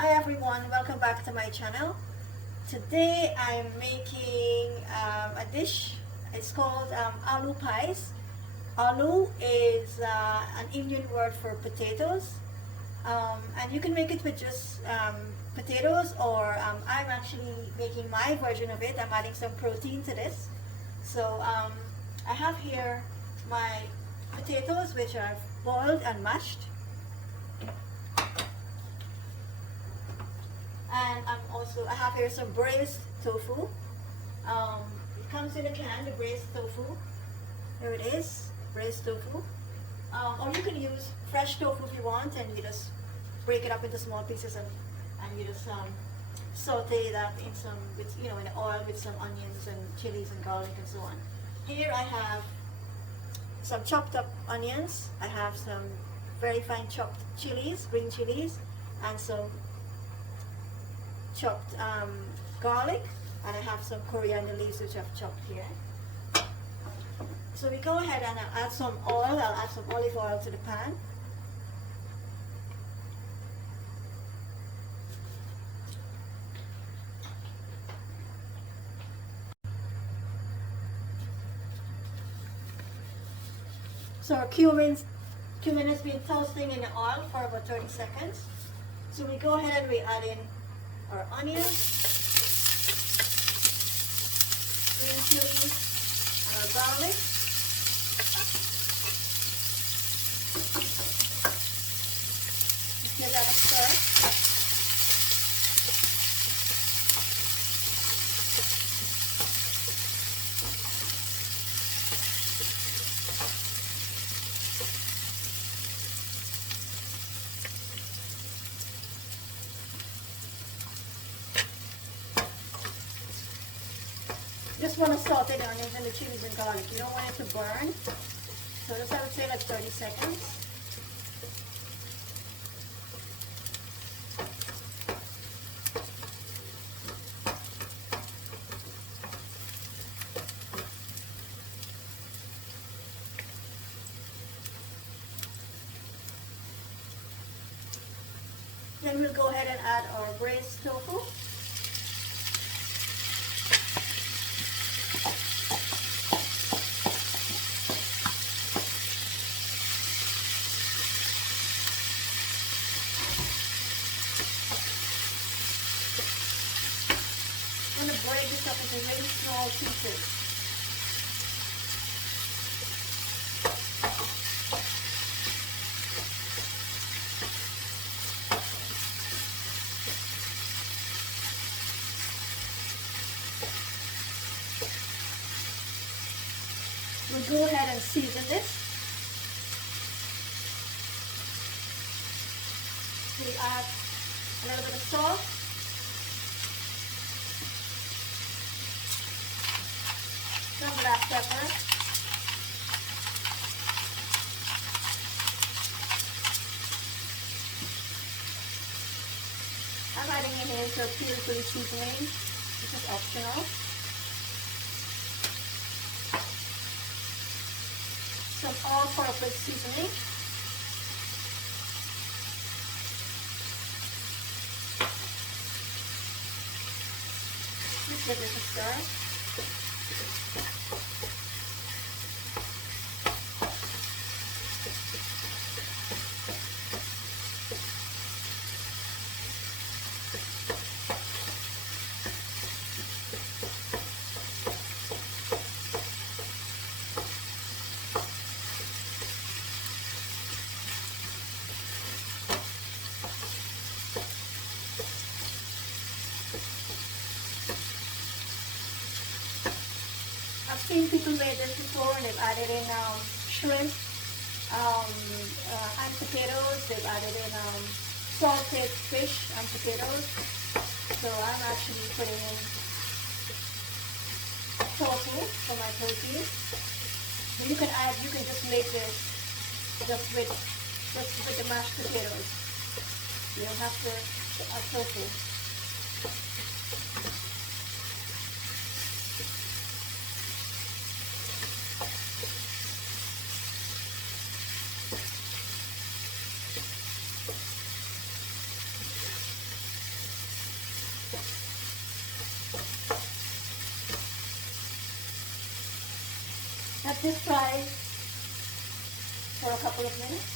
Hi everyone, welcome back to my channel. Today I'm making a dish. It's called aloo pies. Aloo is an Indian word for potatoes, and you can make it with just potatoes, or I'm actually making my version of it. I'm adding some protein to this. So I have here my potatoes, which are boiled and mashed. And I have here some braised tofu. It comes in a can, the braised tofu. There it is, braised tofu. Or you can use fresh tofu if you want, and you just break it up into small pieces, and you just saute that in in the oil with some onions and chilies and garlic and so on. Here I have some chopped up onions. I have some very fine chopped chilies, green chilies, and some chopped garlic, and I have some coriander leaves which I've chopped here. So we go ahead and I'll add some oil. I'll add some olive oil to the pan. So our cumin has been toasting in the oil for about 30 seconds. So we go ahead and we add in our onions, green chilies, and our garlic. Just give that a stir. Just want to saute the onions and the chilies and garlic. You don't want it to burn. So just I would say like 30 seconds. Then we'll go ahead and add our braised tofu. I'm going to break this up into really small pieces. We'll go ahead and season this. We add a little bit of salt, some black pepper, I'm adding in here some peel-free seasoning. This is optional. Some all-purpose seasoning. Let's give this a stir. I've seen people made this before, and they've added in shrimp and potatoes. They've added in salted fish and potatoes. So I'm actually putting in tofu for my protein. But you can just make this just with the mashed potatoes. You don't have to add tofu. let this fry for a couple of minutes.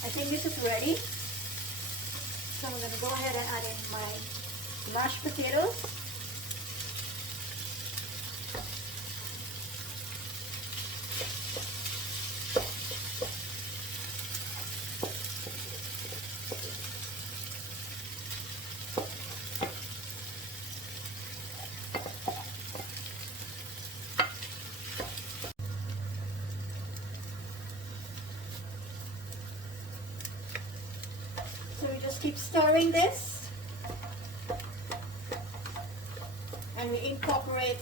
I think this is ready. So I'm going to go ahead and add in my mashed potatoes. So we just keep stirring this, and we incorporate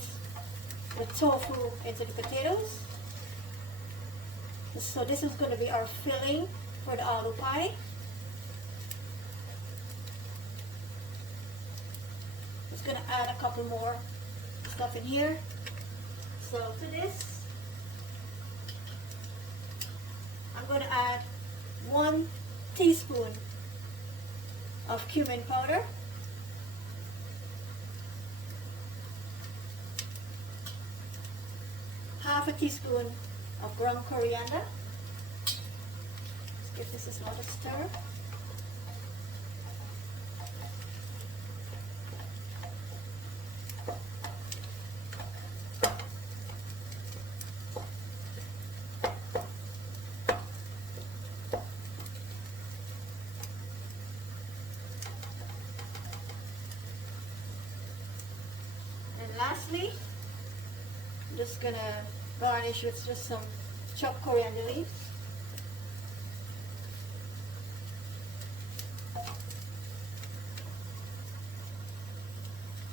the tofu into the potatoes. So this is going to be our filling for the aloo pie. Just going to add a couple more stuff in here. So to this, I'm going to add 1 teaspoon of cumin powder, half a teaspoon of ground coriander. Let's give this a lot of stir. And lastly, I'm just gonna garnish with just some chopped coriander leaves.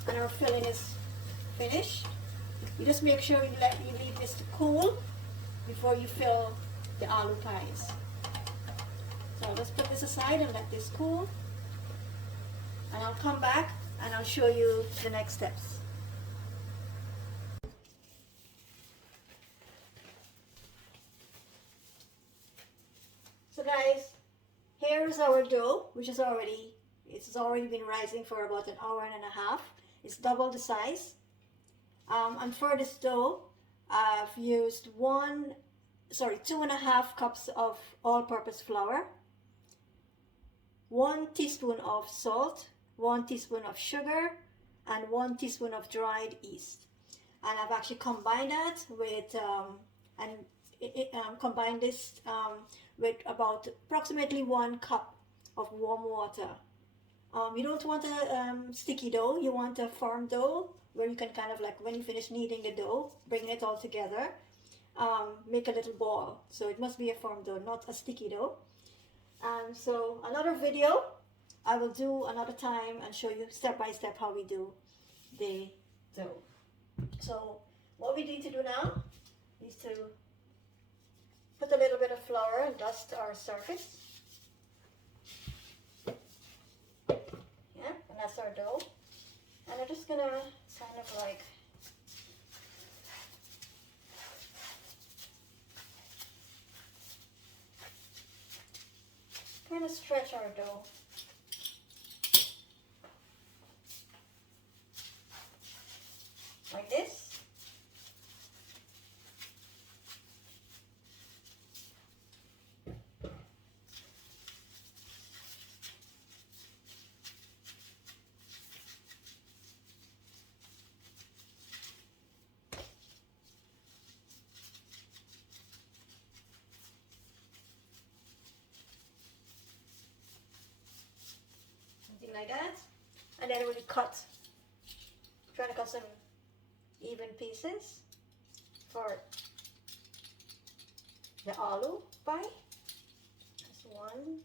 And our filling is finished. You just make sure you leave this to cool before you fill the aloo pies. So I'll just put this aside and let this cool. And I'll come back and I'll show you the next steps. So guys, here is our dough, which is it's already been rising for about an hour and a half. It's double the size. And for this dough, I've used 2.5 cups of all-purpose flour, 1 teaspoon of salt, 1 teaspoon of sugar, and 1 teaspoon of dried yeast. And I've actually combined that with combine this with about approximately 1 cup of warm water. You don't want a sticky dough, you want a firm dough where you can kind of like, when you finish kneading the dough, bring it all together, make a little ball. So it must be a firm dough, not a sticky dough. So another video I will do another time and show you step by step how we do the dough. So what we need to do now is to put a little bit of flour and dust our surface. Yeah, and that's our dough. And I'm just gonna kind of like stretch our dough. Like this. like that. And then we'll cut, try to cut some even pieces for the aloo pie. That's one.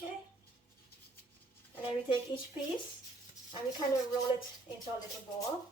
Okay, and then we take each piece and we kind of roll it into a little ball.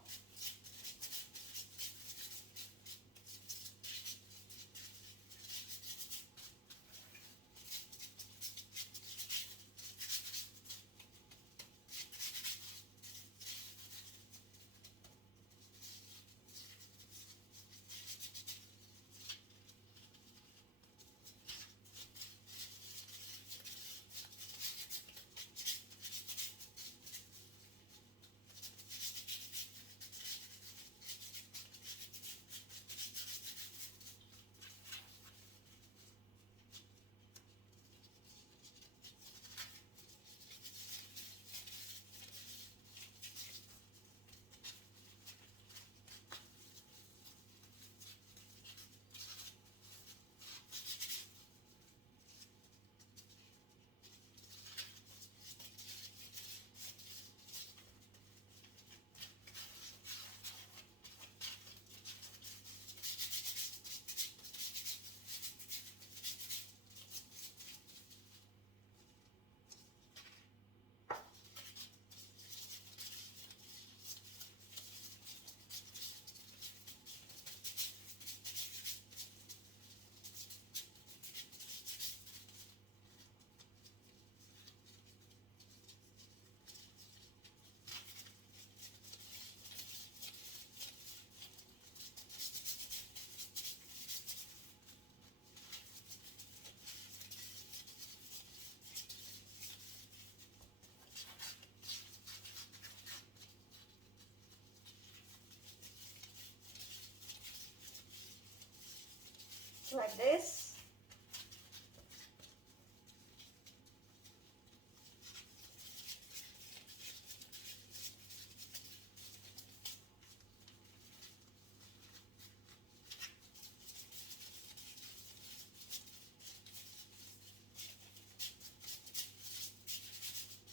Like this.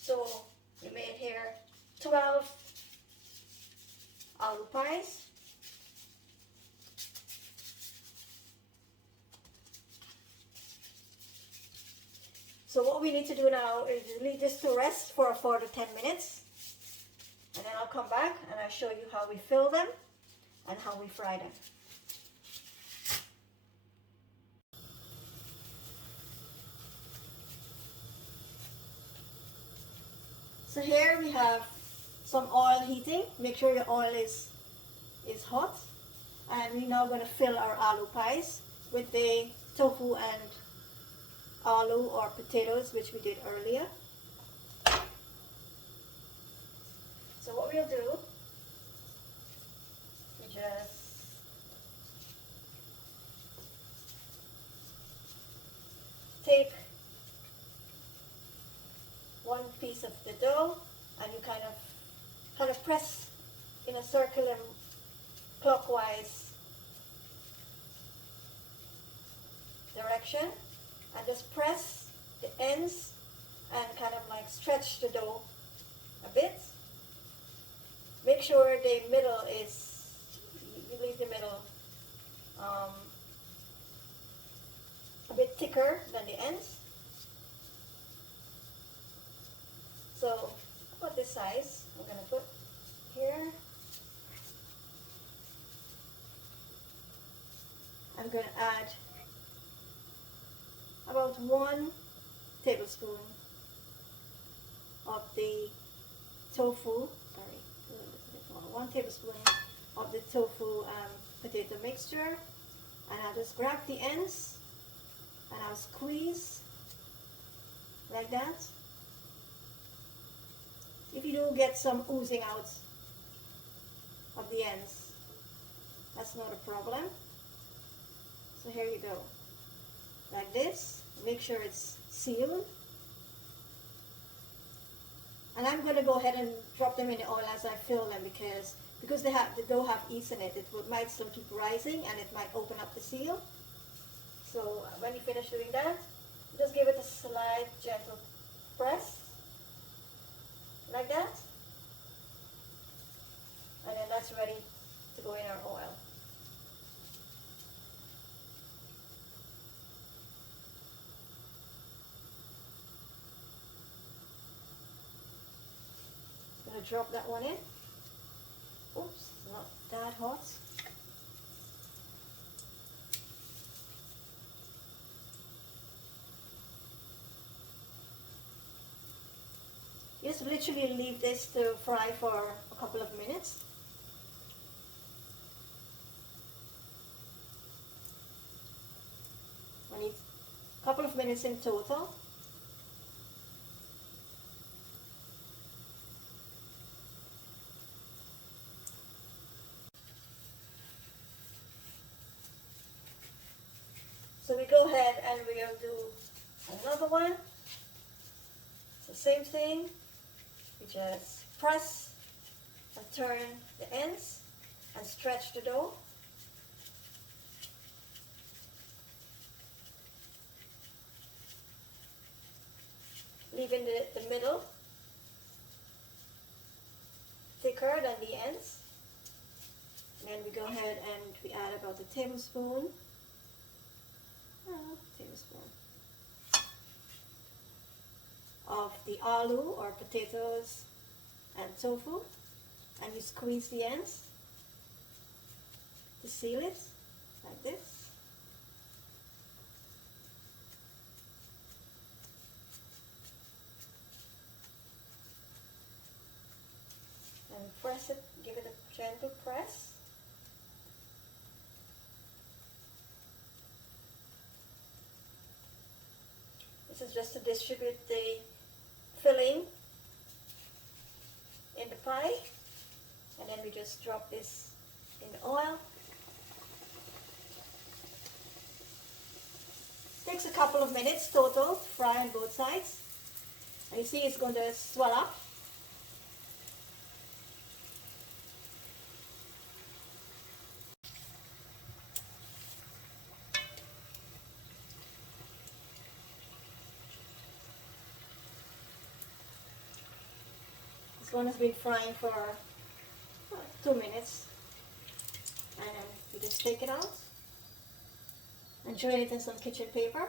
So we made here 12 aloo pies. So what we need to do now is leave this to rest for 4 to 10 minutes. And then I'll come back and I'll show you how we fill them and how we fry them. So here we have some oil heating. Make sure your oil is hot. And we're now going to fill our aloo pies with the tofu and aloo or potatoes, which we did earlier. So what we'll do, we just take one piece of the dough and you kind of press in a circular clockwise direction, and just press the ends and kind of like stretch the dough a bit. Make sure the middle is, you leave the middle a bit thicker than the ends. So about this size, I'm going to put here. I'm going to add about 1 tablespoon of the tofu, 1 tablespoon of the tofu potato mixture, And I'll just grab the ends and I'll squeeze like that. If you do get some oozing out of the ends, that's not a problem. So here you go, like this. Make sure it's sealed. And I'm going to go ahead and drop them in the oil as I fill them, because the dough have yeast in it. It might still keep rising and it might open up the seal. So when you finish doing that, just give it a slight gentle press like that, and then that's ready to go in our oil. Gonna drop that one in. Oops, not that hot. Just literally leave this to fry for a couple of minutes. Only a couple of minutes in total. So we go ahead and we'll do another one. It's the same thing. We just press and turn the ends and stretch the dough. Leaving the middle thicker than the ends. And then we go ahead and we add about a tablespoon of the aloo or potatoes and tofu, and you squeeze the ends to seal it like this. And press it, give it a gentle press. This is just to distribute the filling in the pie, and then we just drop this in the oil. Takes a couple of minutes total, fry on both sides, and you see it's going to swell up. This one has been frying for 2 minutes, and then you just take it out and drain it in some kitchen paper.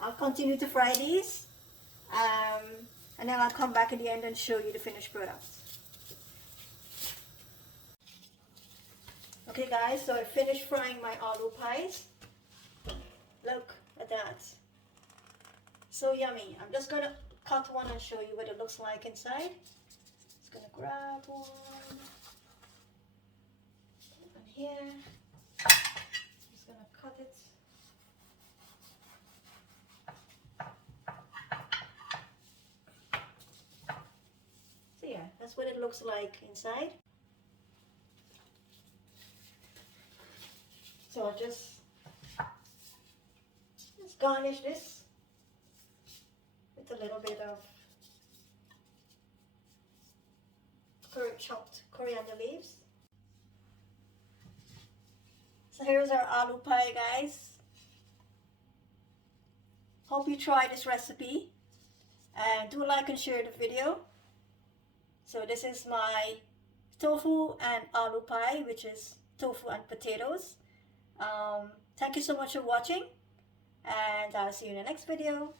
I'll continue to fry these, and then I'll come back at the end and show you the finished product. Okay guys, so I finished frying my aloo pies. Look at that. So yummy. I'm just going to cut one and show you what it looks like inside. Just going to grab one. Put it on here. Just going to cut it. So yeah, that's what it looks like inside. So I'll just garnish this with a little bit of chopped coriander leaves. So here's our aloo pie, guys. Hope you try this recipe, and do like and share the video. So this is my tofu and aloo pie, which is tofu and potatoes. Thank you so much for watching, and I'll see you in the next video.